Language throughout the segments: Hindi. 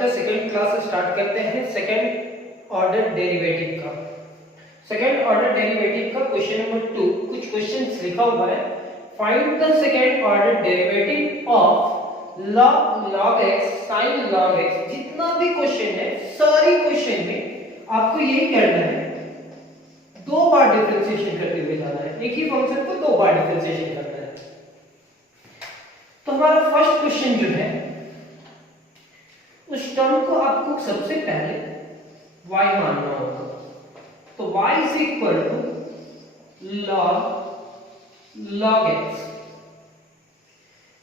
का सेकंड क्लास स्टार्ट करते हैं सेकंड ऑर्डर डेरिवेटिव का। सेकंड ऑर्डर डेरिवेटिव का क्वेश्चन नंबर 2 कुछ क्वेश्चंस लिखा हुआ है। Find the second order derivative of log x sin log x। जितना भी क्वेश्चन है सारी क्वेश्चन में आपको यही करना है, दो बार डिफरेंशिएशन करते हुए जाना है, एक ही फंक्शन को दो बार डिफरेंशिएशन करना है। तो हमारा फर्स्ट क्वेश्चन जो है उस टर्म को आपको सबसे पहले y मानना होगा। तो y is equal to log x,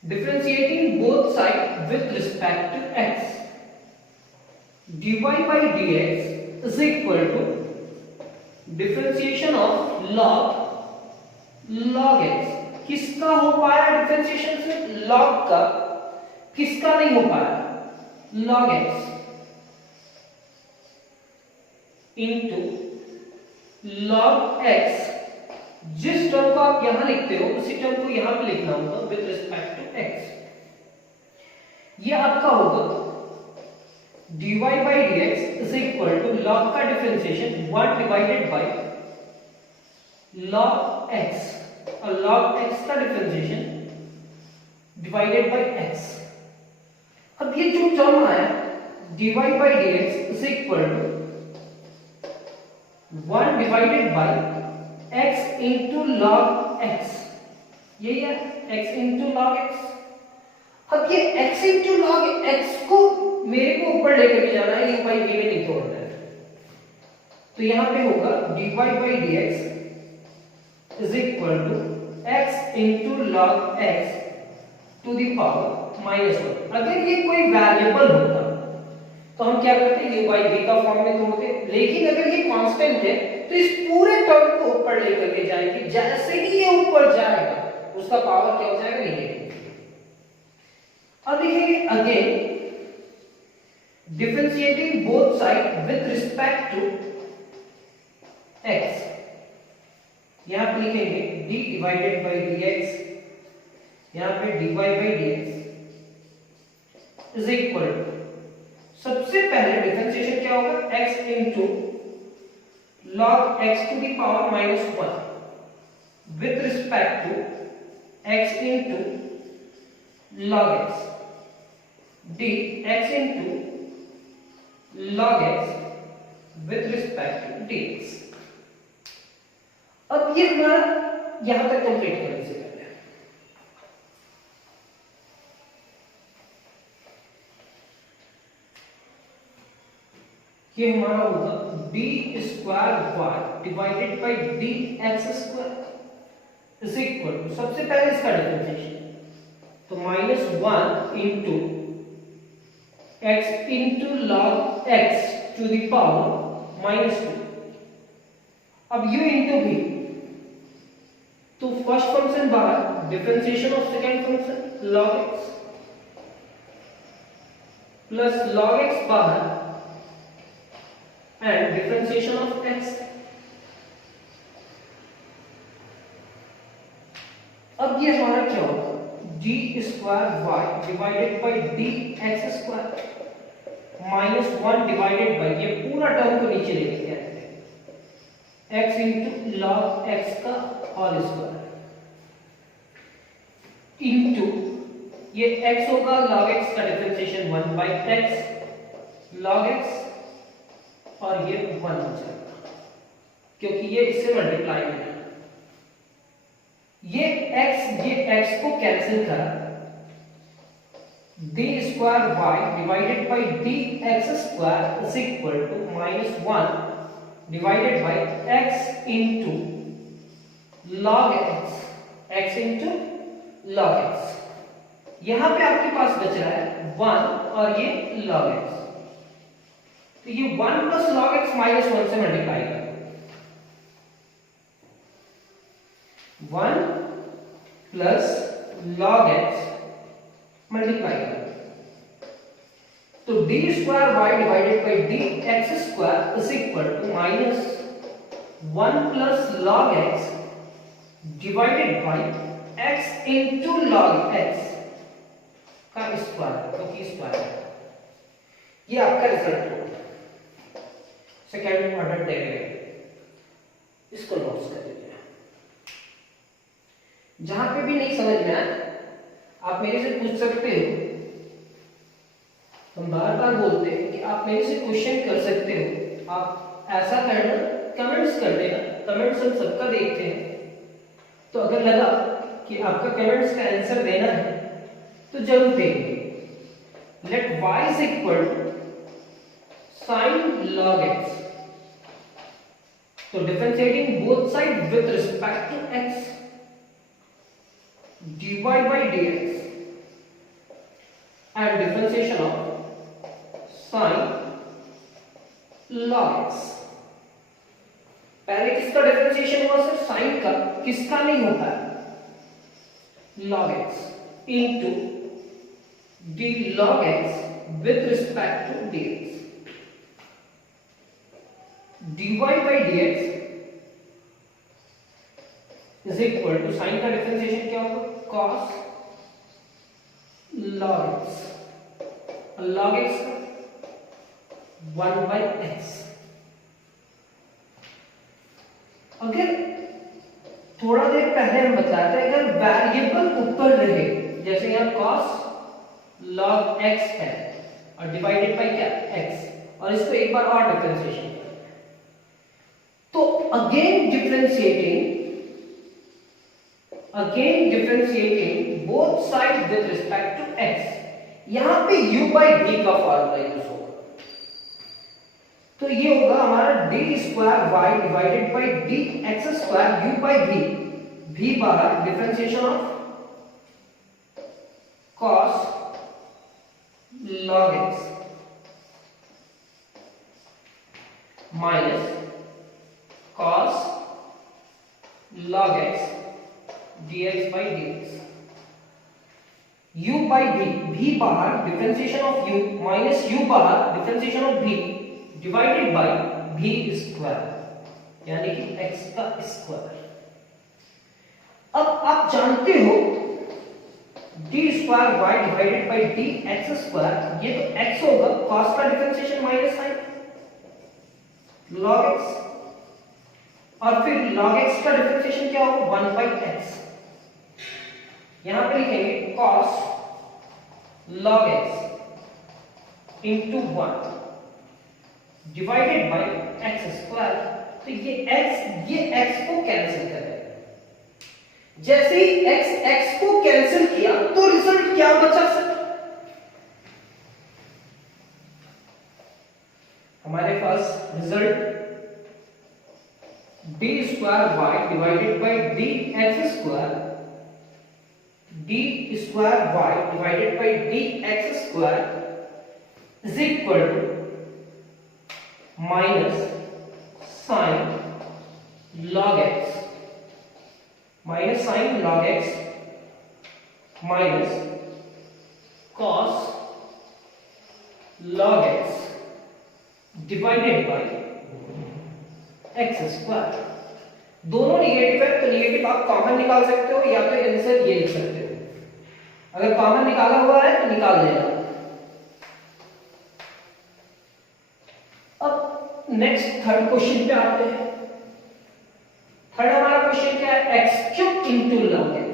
differentiating both side with respect to x, dy by dx is equal to differentiation of log x। किसका हो पाया डिफरेंशिएशन से? log का। किसका नहीं हो पाया? log x into log x। जिस टर्म को आप यहां लिखते हो उसी टर्म को यहां पे लिखना होगा विद रिस्पेक्ट टू x। ये आपका होगा dy by dx is equal to log का differentiation 1 divided by log x और log x का डिफरेंशिएशन डिवाइडेड बाय x। अब ये जो टर्म आया dy by dx is equal to 1 divided by x into log x। यही है x into log x। अब ये x into log x को मेरे को ऊपर लेकर के जाना है, ये by v में नहीं तोड़ना है। तो यहां पे होगा dy by dx is equal to x into log x to the power -1। अगर ये कोई वेरिएबल होता तो हम क्या करते, ये by v का फॉर्म में तोड़ते। लेकिन अगर ये कांस्टेंट है तो इस पूरे टर्म को ऊपर लेकर के जाएंगे। जैसे ही ये ऊपर जाएगा उसका पावर क्या हो जाएगा? नेगेटिव। अब लिखेंगे again differentiating both side with respect to x। यहां पे लिखेंगे d डिवाइडेड बाय dx, यहां पे dy by dx is equal to, सबसे पहले डिफरेंशिएशन क्या होगा? x into log x to the power -1 with respect to x into log x, dx into log x with respect to dx। अब ये हमारा यहां तक कंप्लीट करने से पहले ये हमारा होगा d square y divided by dx square is equal to, सबसे पहले इसका डिफरेंशिएशन तो -1 into x into log x to the power -2। अब u इनटू v, तो फर्स्ट फंक्शन बाहर, differentiation of second function log x plus log x बाहर and differentiation of x। अब ये हमारा क्या होगा? d square y divided by dx square -1 divided by, ये पूरा टर्म को नीचे लेके आते हैं, x इनटू log x का होल स्क्वायर इनटू ये x होगा log x का differentiation 1 by x log x और ये 1 हो जाएगा क्योंकि ये इससे मल्टीप्लाई है। ये x को कैंसिल करा, d square y divided by dx square is equal to -1 divided by x into log x into log x। यहां पे आपके पास बच रहा है 1 और ये log x, तो ये 1 प्लस log x -1 से मल्टीप्लाई करो, 1 प्लस log x मल्टीप्लाई करो, तो d square y divided by dx square is equal to -1 plus log x divided by x into log x का स्क्वायर, क्योंकि स्क्वायर ये आपका रिजल्ट होगा सेकेंड ऑर्डर डेरिवेटिव। इसको नोट कर लीजिए। जहां पे भी नहीं समझ में आए आप मेरे से पूछ सकते हो। हम बार बार बोलते हैं कि आप मेरे से क्वेश्चन कर सकते हो, आप ऐसा करना, कमेंट्स कर देना। कमेंट्स हम सबका देखते हैं, तो अगर लगा कि आपका कमेंट्स का आंसर देना है तो जरूर देंगे। Let y is equal to sin log x, तो differentiating both side with respect to x, dy by dx and differentiation of sin log x। पहले किसका डिफरेंशिएशन हुआ सर? साइन का। किसका नहीं होता है? log x into d log x with respect to dx, dy by dx is equal to sine का डिफरेंशिएशन क्या होगा? cos log x, log x का 1 by x। अगर थोड़ा देर पहले हम बताए थे अगर वेरिएबल ऊपर रहे, जैसे यहाँ cos log x है और डिवाइडेड बाय क्या? x, और इसको एक बार और डिफरेंशिएशन करें तो again differentiating both side with respect to x। यहां पे u by v का फॉर्मूला यूज होगा, तो ये होगा हमारा d square y divided by dx square u by v। v बाहर, differentiation of cos log x minus cos log x dx by dx, u by v, v बाहर, differentiation of u minus u बाहर, differentiation of v divided by v square, यानी कि x का स्क्वायर। अब आप जानते हो d square y divided by dx square, ये तो x होगा, cos का differentiation minus sine log x, और फिर log x का डिफरेंशिएशन क्या होगा? 1 by x। यहां पे लिखेंगे cos log x into 1 divided by x square. तो ये x को कैंसिल करेगा। जैसे ही x को कैंसिल किया तो रिजल्ट क्या बचा सर? हमारे पास result d square y divided by dx square, d square y divided by dx square is equal to minus sine log x, minus sine log x minus cos log x divided by x square. दोनों निगेटिव है तो निगेटिव आप कॉमन निकाल सकते हो, या तो आंसर ये लिख सकते हो। अगर कॉमन निकाला हुआ है तो निकाल देना। अब नेक्स्ट थर्ड क्वेश्चन पे आते हैं। थर्ड हमारा क्वेश्चन क्या है? x cube into log x।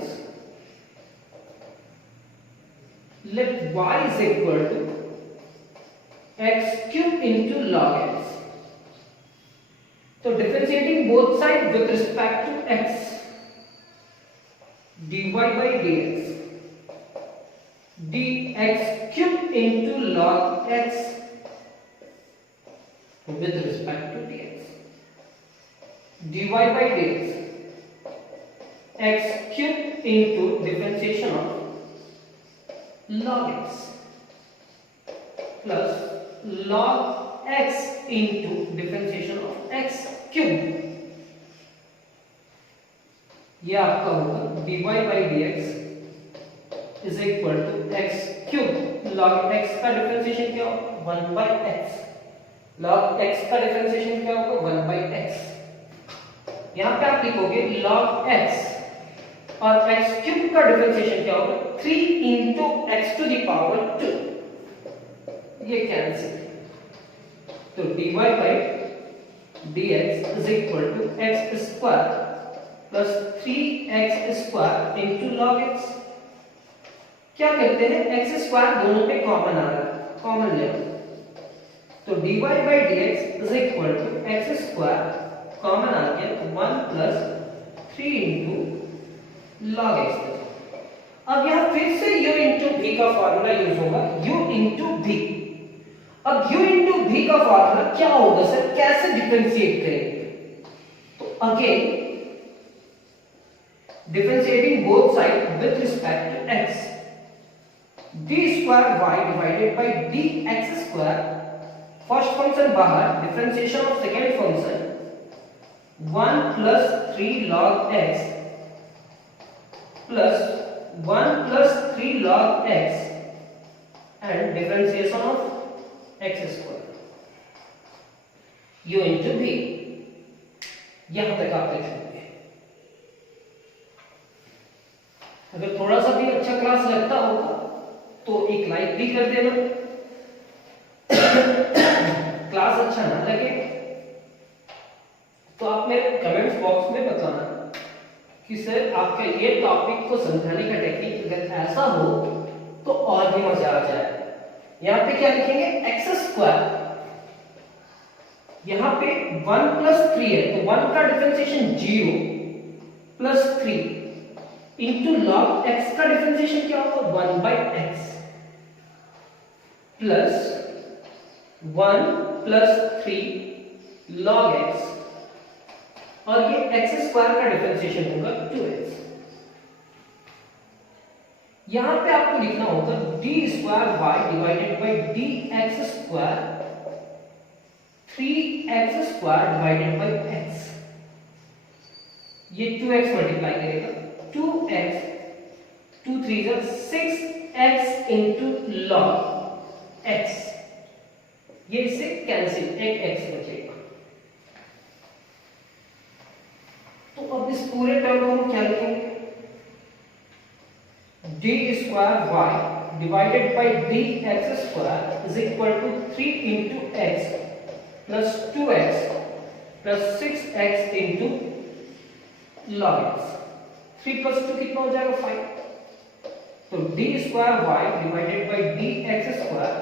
Let y is equal to x cube into log x। तो differentiating both side with respect to x, dy by dx, dx cube into log x with respect to dx, dy by dx, x cube into differentiation of log x plus log x into differentiation of x cube। ये आपका होगा dy by dx is equal to x cube, log x का डिफरेंशिएशन क्या होगा? 1 by x, log x का डिफरेंशिएशन क्या होगा? 1 by x। यहां पे आप लिखोगे log x और x क्यूब का डिफरेंशिएशन क्या होगा? 3 into x to the power 2 ये कैंसिल, तो dy by dx is equal to x square plus 3x square into log x। क्या करते हैं, एक्स स्क्वायर दोनों पे कॉमन आ रहा है, कॉमन ले लो, तो dy by dx is equal to x square common आ गया तो 1 प्लस 3 इंटू लॉग x। अब यहां फिर से u इंटू v का फॉर्मूला यूज होगा, u इंटू v। अब u इंटू v का फॉर्मूला क्या होगा सर, कैसे डिफरेंशिएट करेंगे, तो again differentiating both side with respect to x, d square y divided by dx square, first function बाहर, differentiation of second function 1 plus 3 log x plus 1 plus 3 log x and differentiation of x square u into v। यहां तक आप लिख सकते हैं। अगर थोड़ा सा भी अच्छा क्लास लगता होगा तो एक लाइक भी कर देना, क्लास अच्छा ना लगे तो आप मेरे कमेंट्स बॉक्स में बताना कि सर आपका ये टॉपिक को समझाने का टेक्निक अगर ऐसा हो तो और भी मजा आ जाए। यहां पे क्या लिखेंगे, एक्स स्क्वायर, यहां पे 1 प्लस 3 है तो 1 का differentiation 0 plus 3 into log x का डिफरेंशिएशन क्या होगा 1 by x plus 1 plus 3 log x, और ये एक्स स्क्वायर का डिफरेंशिएशन होगा 2x। यहां पे आपको लिखना होगा d square y divided by dx square 3x square divided by x, ये 2x मल्टीप्लाई करेगा 2x 2 3 जा 6x इनटू log x, ये इससे कैंसिल, एक x बचेगा। तो अब इस पूरे टर्म को हम क्या लिखेंगे, d square y divided by dx square is equal to 3 into x plus 2x plus 6x into log x। 3 plus 2 कितना हो जाएगा 5, तो d square y divided by dx square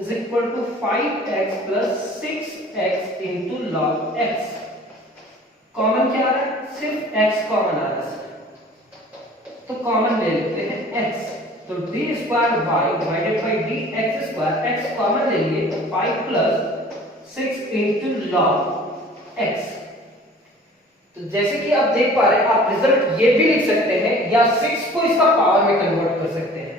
is equal to 5x plus 6x into log x। Common क्या आ रहा है, सिर्फ x कॉमन आ रहा है तो कॉमन ले लेते हैं x, तो d square y divided by dx square, x common ले लिए तो 5 प्लस 6 इंटू log x। तो जैसे कि आप देख पा रहे हैं, आप रिजल्ट ये भी लिख सकते हैं या 6 को इसका पावर में कन्वर्ट कर सकते हैं,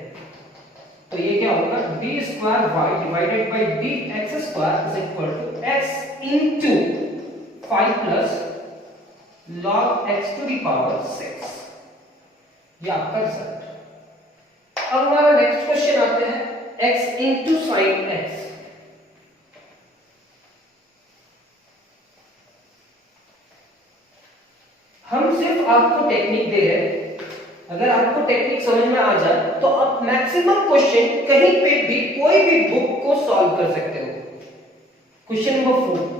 तो ये क्या होगा d square y divided by dx square is equal to x into 5 plus log x to the power 6, ये आपका रिजल्ट। अब हमारा नेक्स्ट क्वेश्चन आते हैं x into sin x। हम सिर्फ आपको टेक्निक दे रहे हैं, अगर आपको टेक्निक समझ में आ जाए तो आप मैक्सिमम क्वेश्चन कहीं पे भी कोई भी बुक को सॉल्व कर सकते हो। Question number 4,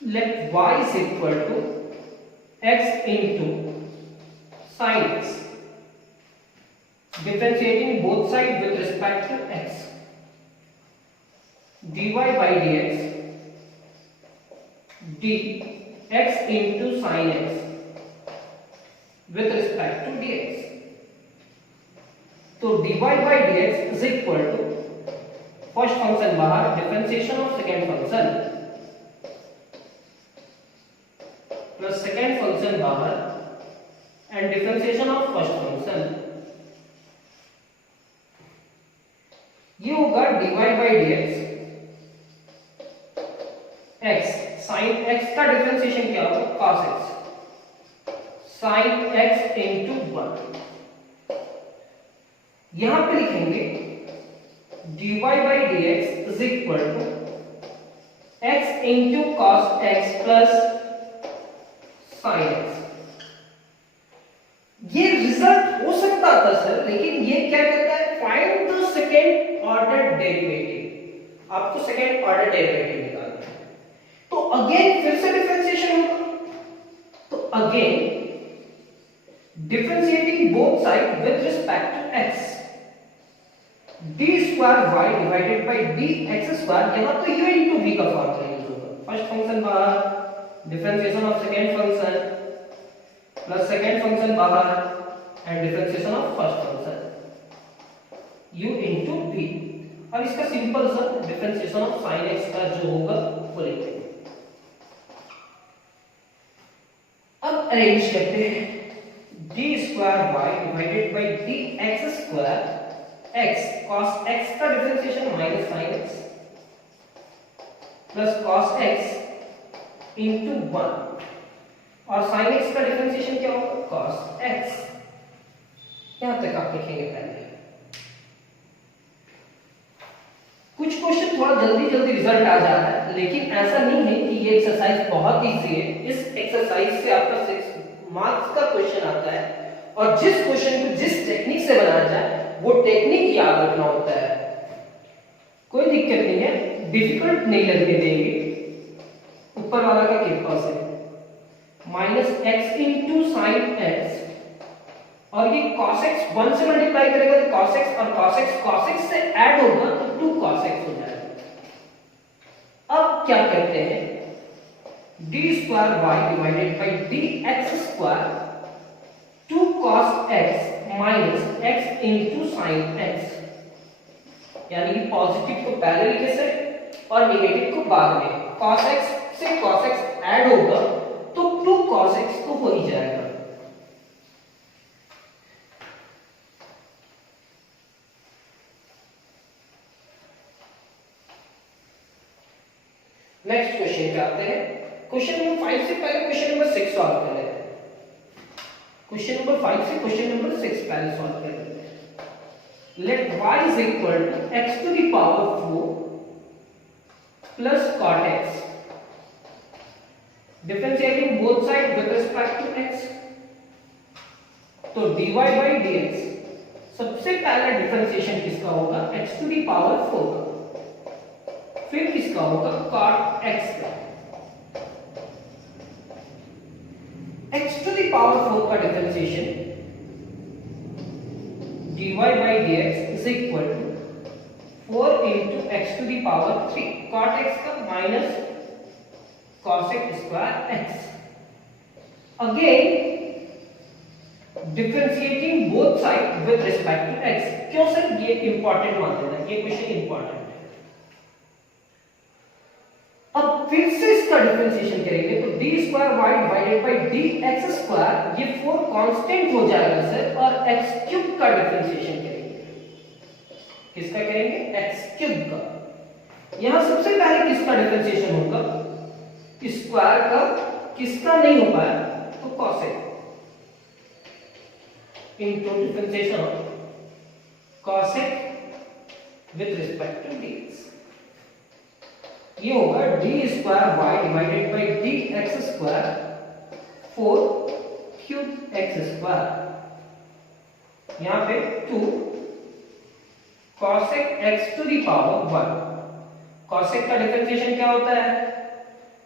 let y is equal to x into sin x, differentiating both sides with respect to x, dy by dx dx into sin x with respect to dx, तो dy by dx is equal to first function बाहर, differentiation of second function plus second function बाहर and differentiation of first function, ये होगा dy by dx x sin x का डिफरेंशिएशन क्या होगा cos x sin x into 1। यहां पे लिखेंगे dy by dx is equal to x into cos x plus sin x। ये रिजल्ट हो सकता सकता था सर, लेकिन ये क्या कहता है, find the second order derivative, आपको सेकेंड ऑर्डर डेरिवेटिव निकालना है। तो अगेन फिर से डिफरेंशिएशन होगा, तो again differentiating both side with respect to x, d square y divided by dx square, यहां तो u इनटू v का फॉर्मूला यूज होगा। फर्स्ट फंक्शन बाहर, differentiation of second function plus second function बाहर and differentiation of first function u into v, और इसका सिंपल सा डिफरेंशिएशन ऑफ sin x का जो होगा वो लिखेंगे। अब अरेंज करते हैं, d square y divided by dx square x cos x का differentiation minus sin x plus cos x into 1, और sin x का डिफरेंशिएशन क्या होगा, cos x। यहां तक आप लिखेंगे पहले। कुछ क्वेश्चन थोड़ा जल्दी रिजल्ट आ जाता है, लेकिन ऐसा नहीं है कि ये एक्सरसाइज बहुत इजी है। इस एक्सरसाइज से आपका 6 मार्क्स का क्वेश्चन आता है, और जिस क्वेश्चन को जिस टेक्निक से बनाया जाए वो टेक्निक याद रखना होता है। कोई दिक्कत नहीं है, डिफिकल्ट नहीं लगने देंगे, ऊपर वाला का कृपा से। Minus x into sine x, और ये cos x 1 से मल्टीप्लाई करेगा तो cos x, और cos x से ऐड होगा तो 2 cos x हो जाएगा। अब क्या करते हैं, d square y divided by dx square 2 cos x minus x into sine x, यानी कि पॉजिटिव को पहले लिखे से और नेगेटिव को बाद में। cos x से cos x ऐड होगा तो 2 cos x तो हो ही जाएगा। नेक्स्ट क्वेश्चन पे आते हैं। क्वेश्चन नंबर 5 से पहले क्वेश्चन नंबर 6 सॉल्व कर लेते हैं। क्वेश्चन नंबर 5 से क्वेश्चन नंबर 6 पहले सॉल्व कर लेते हैं। Let y is equal to x to the power 4 plus cot x, differentiating both side with respect to x, तो dy by dx, सबसे पहले डिफरेंशिएशन किसका होगा, x टू द पावर 4 का, फिर किसका होगा, cot x का। x टू द पावर 4 का differentiation dy by dx is equal to 4 into x to the power 3 cot x का minus cos x square x। Again differentiating both side with respect to x। क्यों सर, ये इंपॉर्टेंट मान लेना, ये क्वेश्चन इंपॉर्टेंट है। अब फिर से इसका डिफरेंशिएशन करेंगे तो d square y divided by dx square, ये 4 कांस्टेंट हो जाएगा सर, और x क्यूब का डिफरेंशिएशन करेंगे। किसका करेंगे, x क्यूब का। यहां सबसे पहले किसका डिफरेंशिएशन होगा, स्क्वायर का, किसका नहीं हो पाया तो cos x into differentiation of cos x with respect to dx। ये होगा d square y divided by dx square 4 cube x square, यहां पे 2 cos x to the power 1। cos x का डिफरेंशिएशन क्या होता है,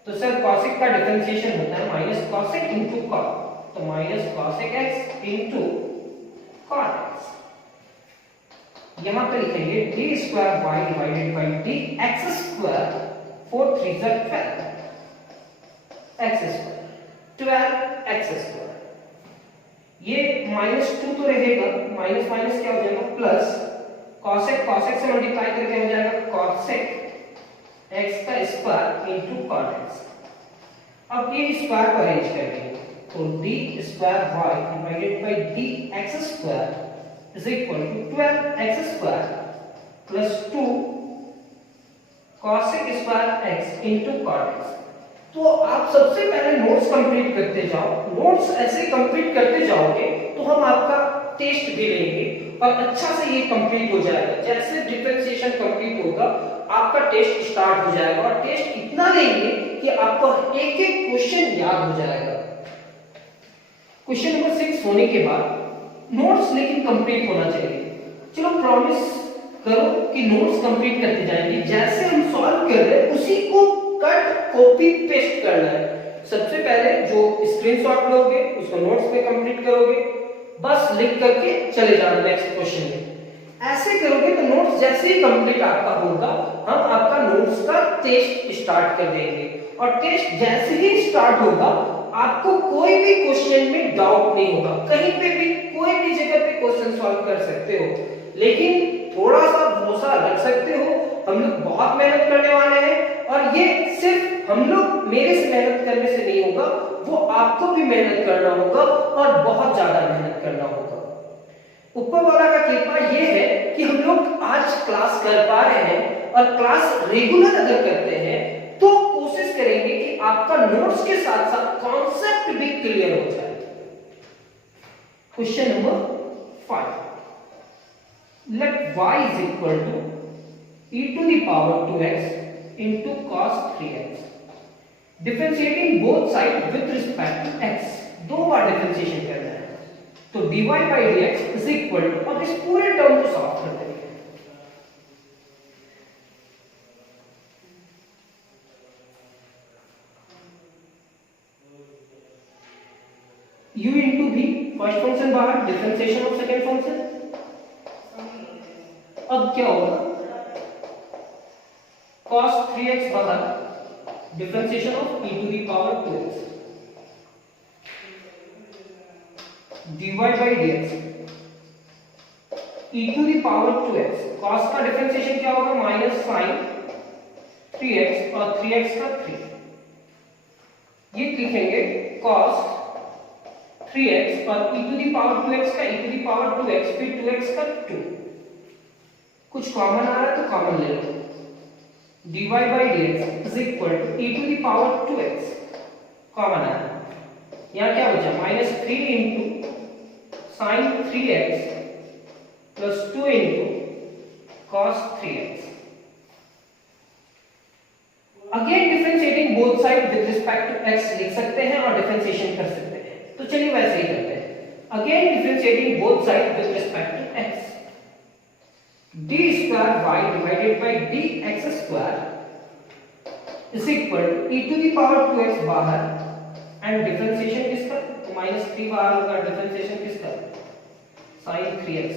तो सर cos x का डिफरेंशिएशन होता है minus cos x into cot, तो minus cos x into cot x। यहां पे लिखेंगे d square y divided by dx square 4 3 12 x square 12 x square. ये -2 तो रहेगा, माइनस माइनस क्या हो जाएगा प्लस, cos x से मल्टीप्लाई करके हो जाएगा cos x का स्क्वायर इनटू cot x। अब ये स्क्वायर को अरेंज करेंगे तो d square y divided by dx square is equal to 12x square plus 2 cos square x into cot x। तो आप सबसे पहले नोट्स कंप्लीट करते जाओ, नोट्स ऐसे कंप्लीट करते जाओगे तो हम आपका टेस्ट भी लेंगे और अच्छा से ये कंप्लीट हो जाएगा। जैसे डिफरेंशिएशन कंप्लीट होगा आपका टेस्ट स्टार्ट हो जाएगा, और टेस्ट इतना लेंगे कि आपको एक एक क्वेश्चन याद हो जाएगा। क्वेश्चन नंबर 6 होने के बाद नोट्स लेकिन कंप्लीट होना चाहिए। चलो प्रॉमिस करो कि नोट्स कंप्लीट करते जाएंगे, जैसे हम सॉल्व कर रहे हैं उसी को कट कॉपी पेस्ट करना है। सबसे पहले जो स्क्रीनशॉट लोगे उसको नोट्स पे कंप्लीट करोगे, बस लिख करके चले जाना नेक्स्ट क्वेश्चन में। ऐसे करोगे तो नोट्स जैसे ही कंप्लीट आपका होगा हम आपका नोट्स का टेस्ट स्टार्ट कर देंगे, और टेस्ट जैसे ही स्टार्ट होगा आपको कोई भी क्वेश्चन में डाउट नहीं होगा, कहीं पे भी कोई भी जगह पे क्वेश्चन सॉल्व कर सकते हो। लेकिन थोड़ा सा भरोसा रख सकते हो, हम लोग बहुत मेहनत करने वाले हैं, और ये सिर्फ हम लोग मेरे से मेहनत करने से नहीं होगा, वो आपको भी मेहनत करना होगा और बहुत ज्यादा मेहनत करना होगा। ऊपर वाला का कृपा ये है कि हम लोग आज क्लास कर पा रहे हैं, और क्लास रेगुलर अगर करते हैं तो कोशिश करेंगे कि आपका नोट्स के साथ साथ कॉन्सेप्ट भी क्लियर हो जाए। Question number 5, let y is equal to e to the power 2x into cos 3x, differentiating both side with respect to x। दो बार डिफरेंशिएशन करना है, तो dy by dx is equal to, अब इस पूरे टर्म को सॉल्व कर देंगे। u into v, first function बाहर, डिफरेंशिएशन ऑफ सेकंड फंक्शन। अब क्या होगा, cos 3x बाहर, differentiation of e to the power 2x, dy by dx e to the power 2x, cos का डिफरेंशिएशन क्या होगा, माइनस sin 3x और 3x का 3, ये लिखेंगे cos 3x और e to the power 2x का e to the power 2x, फिर 2x का 2, कुछ कॉमन आ रहा है तो कॉमन ले लो, dy by dx is equal to e to the power 2x, common आया, यहाँ क्या बचा, minus 3 into sin 3x plus 2 into cos 3x। Again differentiating both side with respect to x लिख सकते हैं और डिफरेंशिएशन कर सकते हैं, तो चलिए वैसे ही करते हैं। Again differentiating both side with respect to x, d square y divided by dx square is equal to e to the power 2x बाहर, एंड डिफरेंशिएशन किसका, माइनस 3 बाहर होगा, डिफरेंशिएशन किसका, sin 3x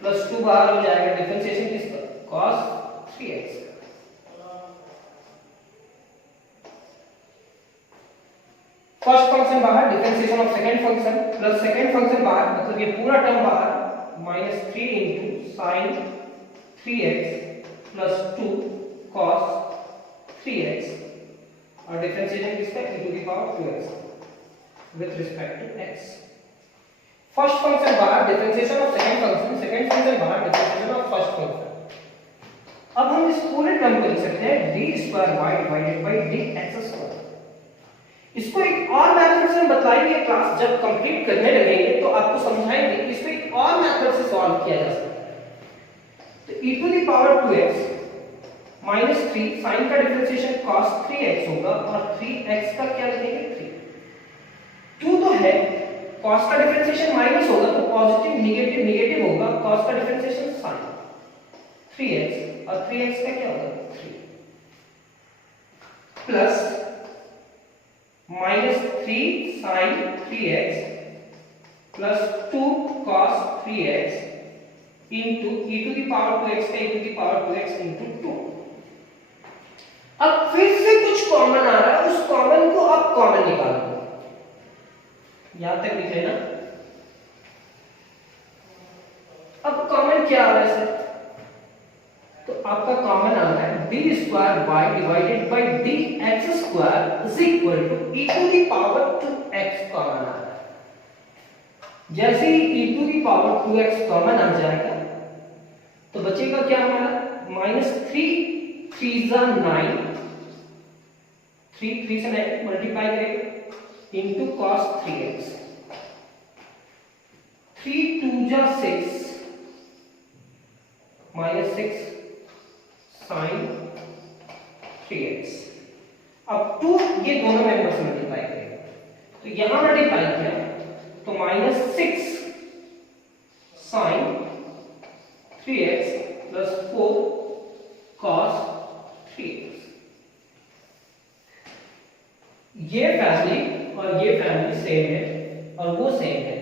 प्लस 2 बाहर हो जाएगा, डिफरेंशिएशन किसका, cos 3x। फर्स्ट फंक्शन बाहर, differentiation of second function plus second function बाहर, मतलब ये पूरा टर्म बाहर, minus 3 into sine 3x plus 2 cos 3x, और डिफरेंशिएशन किसका, e to the power 2x with respect to x। First function बाहर, differentiation of second function, second function बाहर, डिफरेंशिएशन ऑफ फर्स्ट फंक्शन। अब हम इस पूरे टर्म को लिख सकते हैं d square y divided by dx square. इसको एक और मेथड से हम बताएंगे, क्लास जब कंप्लीट करने लगेंगे तो आपको समझाएंगे कि इसको एक और मेथड से सॉल्व किया जा सकता है। तो e to the power 2x minus 3, sine का डिफरेंशिएशन cos 3x होगा, और 3x का क्या लिखेंगे, 3, 2 तो है, cos का डिफरेंशिएशन माइनस होगा तो पॉजिटिव नेगेटिव नेगेटिव होगा, cos का डिफरेंशिएशन sin 3x, और 3x का क्या होगा, 3, plus minus 3 sin 3x plus 2 cos 3x into e to the power 2x का e to the power 2x into 2। अब फिर से कुछ कॉमन आ रहा है, उस कॉमन को आप कॉमन निकालो, यहां तक लिख लेना। अब कॉमन क्या आ रहा है सर, तो आपका कॉमन आ रहा है d square y divided by dx square is equal to e to the power 2x common आ रहा है। जैसे ही e to the power 2x common आ जाएगा तो बचेगा क्या हमारा, माइनस 3 3 जा 9, 3 से मल्टीप्लाई करेंगे इंटू cos 3x, 3 2 जा 6 माइनस 6 sin 3x। अब 2 ये दोनों मेंबर्स मल्टीप्लाई करेंगे, तो यहां मल्टीप्लाई किया तो -6 sin 3x plus 4 cos 3x। ये फैमिली और ये फैमिली सेम है और वो सेम है,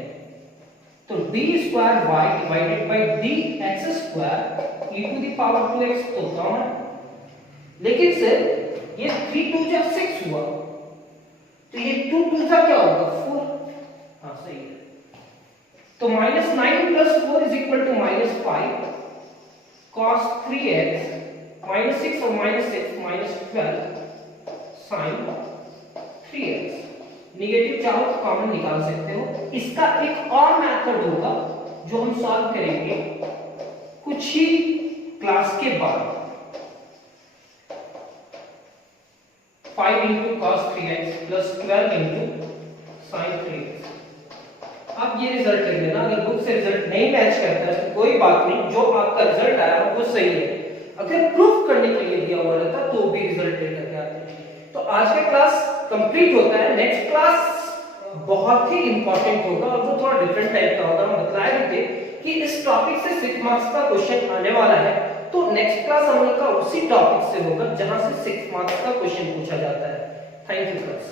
तो d square y divided by dx square e to the power 2x तो कॉमन, लेकिन सर ये 3 2 जा 6 हुआ, तो ये 2 2 जा क्या होगा 4। हाँ सही है, तो -9 plus 4 is equal to -5 cos 3x, -6 और -6 -12 sin 3x। नेगेटिव चाहो तो कॉमन निकाल सकते हो। इसका एक और मेथड होगा जो हम सॉल्व करेंगे कुछ ही क्लास के बाद। 5 into cos 3x plus 12 into sin 3x। आप ये रिजल्ट लिख लेना, अगर बुक से रिजल्ट नहीं मैच करता है तो कोई बात नहीं, जो आपका रिजल्ट आया वो सही है। अगर प्रूफ करने के लिए दिया हुआ रहता तो भी रिजल्ट लेकर के आते। तो आज का क्लास कंप्लीट होता है, नेक्स्ट क्लास बहुत ही इंपॉर्टेंट होगा और वो थोड़ा डिफरेंट टाइप का होगा। हम बतलाए भी थे कि इस टॉपिक से 6 मार्क्स का क्वेश्चन आने वाला है, तो नेक्स्ट क्लास हम लोग का उसी टॉपिक से होगा जहां से 6 मार्क्स का क्वेश्चन पूछा जाता है। Thank you friends.